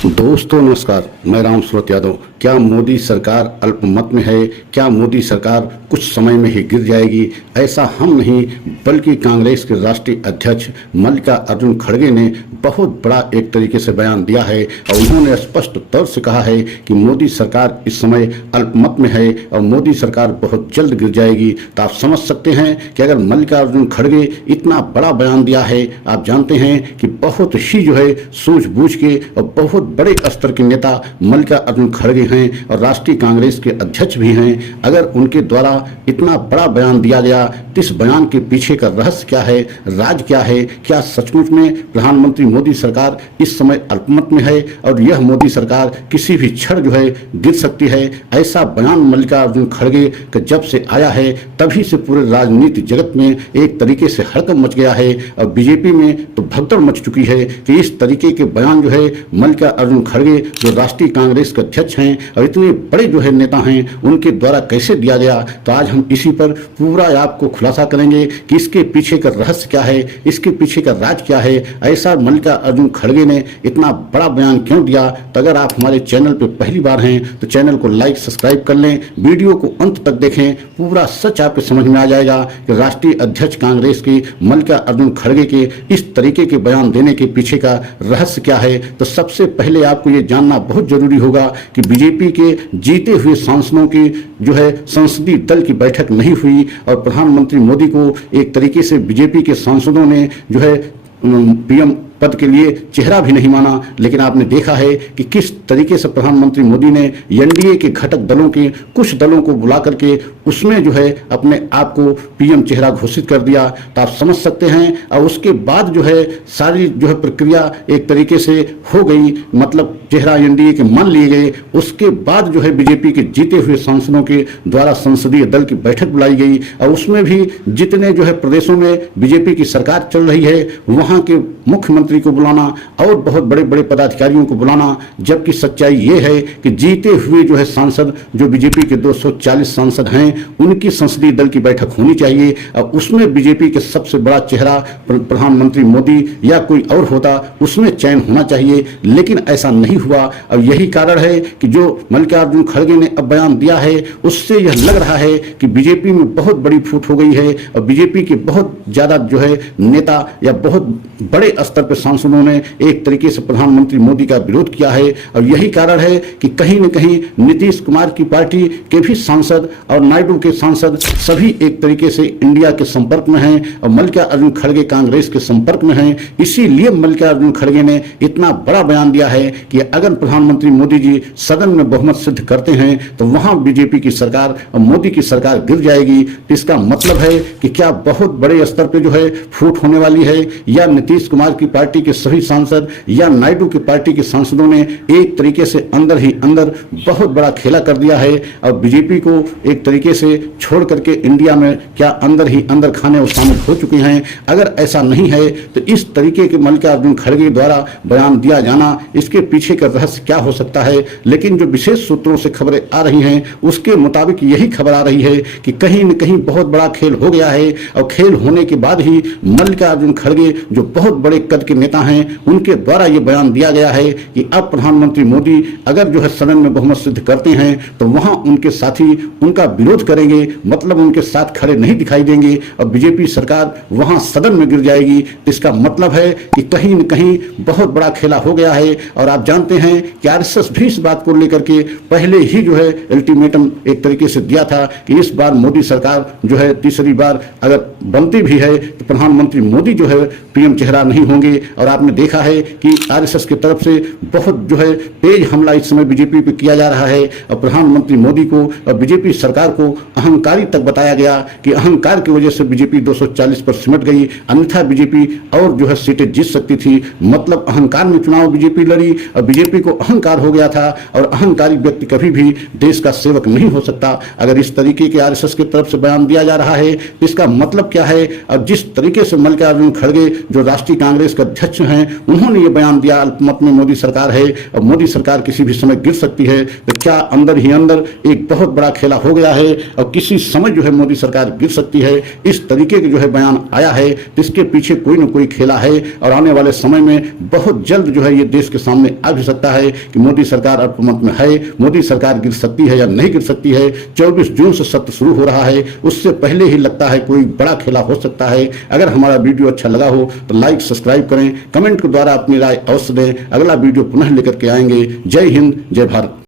दोस्तों नमस्कार, मैं राम सूरत यादव। क्या मोदी सरकार अल्पमत में है? क्या मोदी सरकार कुछ समय में ही गिर जाएगी? ऐसा हम नहीं बल्कि कांग्रेस के राष्ट्रीय अध्यक्ष मल्लिकार्जुन खड़गे ने बहुत बड़ा एक तरीके से बयान दिया है और उन्होंने स्पष्ट तौर से कहा है कि मोदी सरकार इस समय अल्पमत में है और मोदी सरकार बहुत जल्द गिर जाएगी। तो आप समझ सकते हैं कि अगर मल्लिकार्जुन खड़गे इतना बड़ा बयान दिया है, आप जानते हैं कि बहुत ही सूझबूझ के और बहुत बड़े स्तर के नेता मल्लिकार्जुन खड़गे हैं और राष्ट्रीय कांग्रेस के अध्यक्ष भी हैं। अगर उनके द्वारा इतना बड़ा बयान दिया गया तो इस बयान के पीछे का रहस्य क्या है, राज क्या है? क्या सचमुच में प्रधानमंत्री मोदी सरकार इस समय अल्पमत में है और यह मोदी सरकार किसी भी क्षण गिर सकती है? ऐसा बयान मल्लिकार्जुन खड़गे का जब से आया है तभी से पूरे राजनीति जगत में एक तरीके से हड़कंप मच गया है और बीजेपी में तो भगदड़ मच चुकी है कि इस तरीके के बयान मल्लिकार्जुन खड़गे जो राष्ट्रीय कांग्रेस के अध्यक्ष हैं और इतने बड़े नेता हैं उनके द्वारा कैसे दिया गया। तो आज हम इसी पर पूरा आपको खुलासा करेंगे कि इसके पीछे का रहस्य क्या है, इसके पीछे का राज क्या है, ऐसा मल्लिकार्जुन खड़गे ने इतना बड़ा बयान क्यों दिया। तो अगर आप हमारे चैनल पर पहली बार हैं तो चैनल को लाइक सब्सक्राइब कर लें, वीडियो को अंत तक देखें, पूरा सच आपको समझ में आ जाएगा कि राष्ट्रीय अध्यक्ष कांग्रेस के मल्लिकार्जुन खड़गे के इस तरीके के बयान देने के पीछे का रहस्य क्या है। तो सबसे पहले आपको ये जानना बहुत जरूरी होगा कि बीजेपी के जीते हुए सांसदों की संसदीय दल की बैठक नहीं हुई और प्रधानमंत्री मोदी को एक तरीके से बीजेपी के सांसदों ने पीएम पद के लिए चेहरा भी नहीं माना। लेकिन आपने देखा है कि किस तरीके से प्रधानमंत्री मोदी ने एनडीए के घटक दलों के कुछ दलों को बुला करके उसमें अपने आप को पीएम चेहरा घोषित कर दिया। तो आप समझ सकते हैं और उसके बाद सारी प्रक्रिया एक तरीके से हो गई, मतलब चेहरा एनडीए के मान लिए गए। उसके बाद बीजेपी के जीते हुए सांसदों के द्वारा संसदीय दल की बैठक बुलाई गई और उसमें भी जितने प्रदेशों में बीजेपी की सरकार चल रही है वहां के मुख्यमंत्री को बुलाना और बहुत बड़े बड़े पदाधिकारियों को बुलाना। जबकि सच्चाई ये है कि जीते हुए सांसद जो बीजेपी के 240 सांसद हैं उनकी संसदीय दल की बैठक होनी चाहिए और उसमें बीजेपी के सबसे बड़ा चेहरा प्रधानमंत्री मोदी या कोई और होता, उसमें चयन होना चाहिए। लेकिन ऐसा नहीं हुआ और यही कारण है कि जो मल्लिकार्जुन खड़गे ने अब बयान दिया है उससे यह लग रहा है कि बीजेपी में बहुत बड़ी फूट हो गई है और बीजेपी के बहुत ज्यादा नेता या बहुत बड़े स्तर पर सांसदों ने एक तरीके से प्रधानमंत्री मोदी का विरोध किया है। और यही कारण है कि कहीं न कहीं नीतीश कुमार की पार्टी के भी सांसद और नायडू के सांसद सभी एक तरीके से इंडिया के संपर्क में हैं और मल्लिकार्जुन खड़गे कांग्रेस के संपर्क में हैं। इसीलिए मल्लिकार्जुन खड़गे ने इतना बड़ा बयान दिया है कि अगर प्रधानमंत्री मोदी जी सदन में बहुमत सिद्ध करते हैं तो वहां बीजेपी की सरकार और मोदी की सरकार गिर जाएगी। तो इसका मतलब है कि क्या बहुत बड़े स्तर पर फूट होने वाली है या नीतीश कुमार की पार्टी के सभी सांसद या नायडू की पार्टी के सांसदों ने एक तरीके से अंदर ही अंदर बहुत बड़ा खेला कर दिया है और बीजेपी को एक तरीके से छोड़ करके इंडिया में क्या अंदर ही अंदर खाने और शामिल हो चुके हैं। अगर ऐसा नहीं है तो इस तरीके के मल्लिकार्जुन खड़गे द्वारा बयान दिया जाना, इसके पीछे का रहस्य क्या हो सकता है। लेकिन जो विशेष सूत्रों से खबरें आ रही हैं उसके मुताबिक यही खबर आ रही है कि कहीं न कहीं बहुत बड़ा खेल हो गया है और खेल होने के बाद ही मल्लिकार्जुन खड़गे जो बहुत बड़े कद के नेता हैं उनके द्वारा यह बयान दिया गया है कि अब प्रधानमंत्री मोदी अगर सदन में बहुमत सिद्ध करते हैं तो वहां उनके साथी उनका विरोध करेंगे, मतलब उनके साथ खड़े नहीं दिखाई देंगे और बीजेपी सरकार वहां सदन में गिर जाएगी। इसका मतलब है कि कहीं न कहीं बहुत बड़ा खेला हो गया है। और आप जानते हैं कि आरएसएस भी इस बात को लेकर के पहले ही अल्टीमेटम एक तरीके से दिया था कि इस बार मोदी सरकार तीसरी बार अगर बनती भी है तो प्रधानमंत्री मोदी पीएम चेहरा नहीं होंगे। और आपने देखा है कि आरएसएस की तरफ से बहुत तेज हमला इस समय बीजेपी पे किया जा रहा है और प्रधानमंत्री मोदी को और बीजेपी सरकार को अहंकारी तक बताया गया कि अहंकार की वजह से बीजेपी 240 पर सिमट गई, अन्यथा बीजेपी और सीटें जीत सकती थी। मतलब अहंकार में चुनाव बीजेपी लड़ी और बीजेपी को अहंकार हो गया था और अहंकारी व्यक्ति कभी भी देश का सेवक नहीं हो सकता। अगर इस तरीके के आरएसएस की तरफ से बयान दिया जा रहा है इसका मतलब क्या है। और जिस तरीके से मल्लिकार्जुन खड़गे जो राष्ट्रीय कांग्रेस के अध्यक्ष हैं, उन्होंने ये बयान दिया अल्पमत में मोदी सरकार है और मोदी सरकार किसी भी समय गिर सकती है, तो क्या अंदर ही अंदर एक बहुत बड़ा खेला हो गया है और किसी समय जो है मोदी सरकार गिर सकती है, इस तरीके के जो है बयान आया है, तो इसके पीछे कोई ना कोई खेला है और आने वाले समय में बहुत जल्द जो है ये देश के सामने आ भी सकता है कि मोदी सरकार अल्पमत में है, मोदी सरकार गिर सकती है या नहीं गिर सकती है। 24 जून से सत्र शुरू हो रहा है, उससे पहले ही लगता है कोई बड़ा खेला हो सकता है। अगर हमारा वीडियो अच्छा लगा हो तो लाइक सब्सक्राइब करें, कमेंट के द्वारा अपनी राय अवश्य दें। अगला वीडियो पुनः लेकर के आएंगे। जय हिंद, जय भारत।